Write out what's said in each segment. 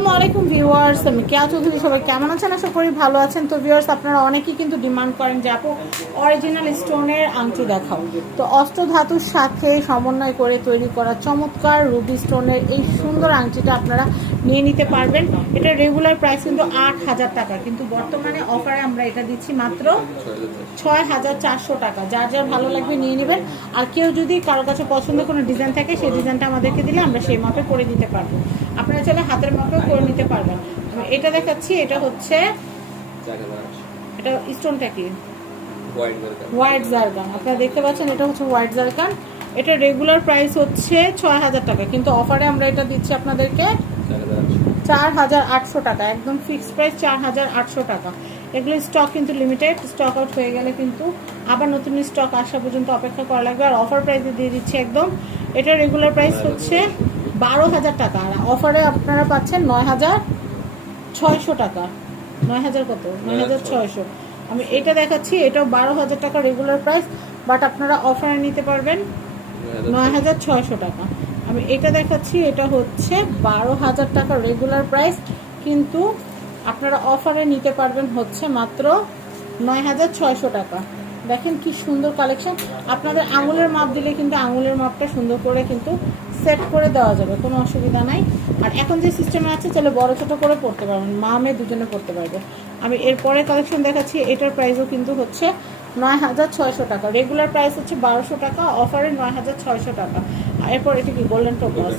আসসালামু আলাইকুম ভিউয়ার্স, আমি কেয়া চৌধুরী, সবাই কেমন আছেন? আশা করি ভালো আছেন। তো ভিউয়ার্স, আপনারা অনেকেই কিন্তু ডিমান্ড করেন যে আপু অরিজিনাল স্টোনের আংটি দেখাও। তো অষ্টধাতুর সাথে সমন্বয় করে তৈরি করা চমৎকার রুবি স্টোনের এই সুন্দর আংটিটা আপনারা নিয়ে নিতে পারবেন। এটা রেগুলার প্রাইস কিন্তু আট হাজার টাকা কিন্তু বর্তমানে অফারে আমরা এটা দিচ্ছি মাত্র ছয় হাজার চারশো টাকা। যার যার ভালো লাগবে নিয়ে নেবেন। আর কেউ যদি কারও কাছে পছন্দ কোনো ডিজাইন থাকে সেই ডিজাইনটা আমাদেরকে দিলে আমরা সেই মাপে করে দিতে পারব। আপনারা চাইলে হাতের মাপেও করে নিতে পারবেন। এটা দেখাচ্ছি এটা হচ্ছে এটা স্টোনটা কি? হোয়াইট জারগান আপনারা দেখতে পাচ্ছেন এটা হচ্ছে হোয়াইট জারগান এটা রেগুলার প্রাইস হচ্ছে ছয় হাজার টাকা কিন্তু অফারে আমরা এটা দিচ্ছি আপনাদেরকে চার হাজার আটশো টাকা একদম ফিক্সড প্রাইস চার হাজার আটশো টাকা। এগুলো স্টক কিন্তু লিমিটেড স্টক আউট হয়ে গেলে কিন্তু আবার নতুন স্টক আসা পর্যন্ত অপেক্ষা করা লাগবে। আর অফার প্রাইসে দিয়ে দিচ্ছি একদম এটা রেগুলার প্রাইস হচ্ছে বারো হাজার টাকা। আর অফারে আপনারা পাচ্ছেন নয় হাজার ছয়শো টাকা। নয় হাজার কত? নয় হাজার ছয়শো। আমি এটা দেখাচ্ছি এটাও বারো হাজার টাকা রেগুলার প্রাইস বাট আপনারা অফারে নিতে পারবেন নয় হাজার ছয়শো টাকা। আমি এটা দেখাচ্ছি, এটা হচ্ছে বারো হাজার টাকা রেগুলার প্রাইস কিন্তু আপনারা অফারে নিতে পারবেন হচ্ছে মাত্র নয় হাজার ছয়শো টাকা। দেখেন কি সুন্দর কালেকশন আপনাদের আঙুলের মাপ দিলে কিন্তু আঙুলের মাপটা সুন্দর করে কিন্তু সেট করে দেওয়া যাবে, কোনো অসুবিধা নাই। আর এখন যে সিস্টেমে আছে, তাহলে বড় ছোটো করে পড়তে পারবেন, মা মেয়ে দুজনে পড়তে পারবে। আমি এরপরে কালেকশন দেখাচ্ছি, এটার প্রাইসও কিন্তু হচ্ছে নয় হাজার ছয়শো টাকা। রেগুলার প্রাইস হচ্ছে বারোশো টাকা অফারে নয় হাজার ছয়শো টাকা। এরপর এটা কি গোল্ডেন টোপাস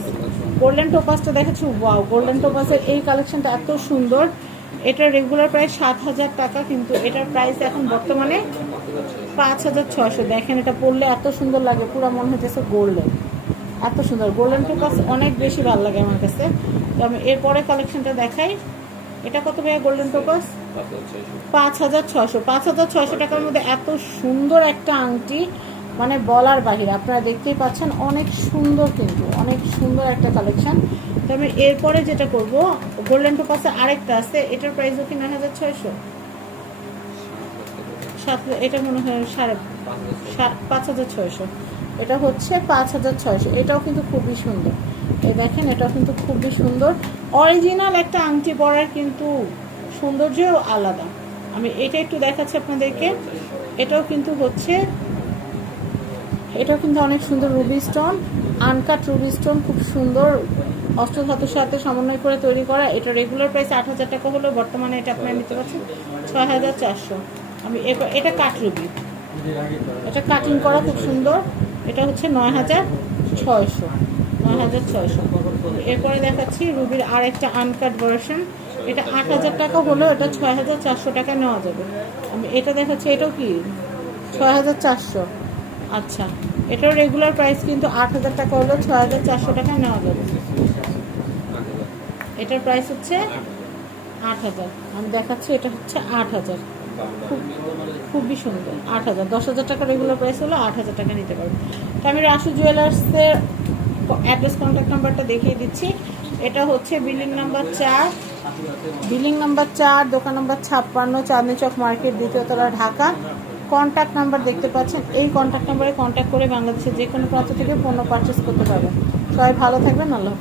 গোল্ডেন টোপাসটা দেখাচ্ছি ওয়াও গোল্ডেন টোপাসের এই কালেকশনটা এত সুন্দর। এটা রেগুলার প্রায় সাত হাজার টাকা কিন্তু এটার প্রাইস এখন বর্তমানে পাঁচ হাজার ছয়শো। দেখেন এটা পরলে এত সুন্দর লাগে পুরো মনে হচ্ছে গোল্ডেন এত সুন্দর। গোল্ডেন টোপাস অনেক বেশি ভালো লাগে আমার কাছে। তো আমি এরপরে কালেকশনটা দেখাই। এটা কত ভাইয়া গোল্ডেন টোপাস পাঁচ হাজার ছয়শো। পাঁচ হাজার ছয়শো টাকার মধ্যে এত সুন্দর একটা আংটি। মানে বলার বাহিরে। আপনারা দেখতেই পাচ্ছেন অনেক সুন্দর কিন্তু, অনেক সুন্দর একটা কালেকশান তো আমি এরপরে যেটা করব গোল্ডেন টোপাসে আরেকটা আছে, এটার প্রাইসও কি নয় হাজার ছয়শো। সাত, এটা মনে হয় সাড়ে পাঁচ হাজার ছয়শো। এটা হচ্ছে পাঁচ হাজার ছয়শো। এটাও কিন্তু খুবই সুন্দর। এই দেখেন, এটাও কিন্তু খুবই সুন্দর। অরিজিনাল একটা আংটি পরার কিন্তু সৌন্দর্য আলাদা। আমি এটা একটু দেখাচ্ছি আপনাদেরকে। এটাও কিন্তু হচ্ছে এটাও কিন্তু অনেক সুন্দর ruby stone uncut ruby stone খুব সুন্দর অষ্টধাতুর সাথে সমন্বয় করে তৈরি করা। এটা রেগুলার প্রাইস আট হাজার টাকা হলেও বর্তমানে এটা আপনারা নিতে পারছেন ছয় হাজার চারশো। আমি এটা কাঠ রুবি এটা কাটিং করা খুব সুন্দর। এটা হচ্ছে নয় হাজার ছয়শো। নয় হাজার ছয়শো। এরপরে দেখাচ্ছি রুবির আর একটা আনকাট ভার্সন এটা আট হাজার টাকা হলেও এটা ছয় হাজার চারশো টাকা নেওয়া যাবে। আমি এটা দেখাচ্ছি, এটাও কি? ছয় হাজার চারশো। আচ্ছা এটার রেগুলার প্রাইস কিন্তু আট হাজার টাকা হলেও ছয় হাজার চারশো টাকা নেওয়া যাবে। এটার প্রাইস হচ্ছে আট হাজার। আমি দেখাচ্ছি, এটা হচ্ছে আট হাজার। খুব খুবই সুন্দর, আট হাজার। দশ হাজার টাকা রেগুলার প্রাইস হলো, আট হাজার টাকা নিতে পারবেন তো আমি রাসু জুয়েলার্সের অ্যাড্রেস কন্ট্যাক্ট নাম্বারটা দেখিয়ে দিচ্ছি। এটা হচ্ছে বিল্ডিং নাম্বার চার। বিল্ডিং নাম্বার চার, দোকান নাম্বার ছাপ্পান্ন, চাঁদনি চক মার্কেট দ্বিতীয়তলা ঢাকা। কন্ট্যাক্ট নাম্বার দেখতে পাচ্ছেন। এই কন্ট্যাক্ট নাম্বারে কন্ট্যাক্ট করে বাংলাদেশের যে কোনো প্রান্ত থেকে পণ্য পারচেস করতে পারবেন। সবাই ভালো থাকবেন, আল্লাহ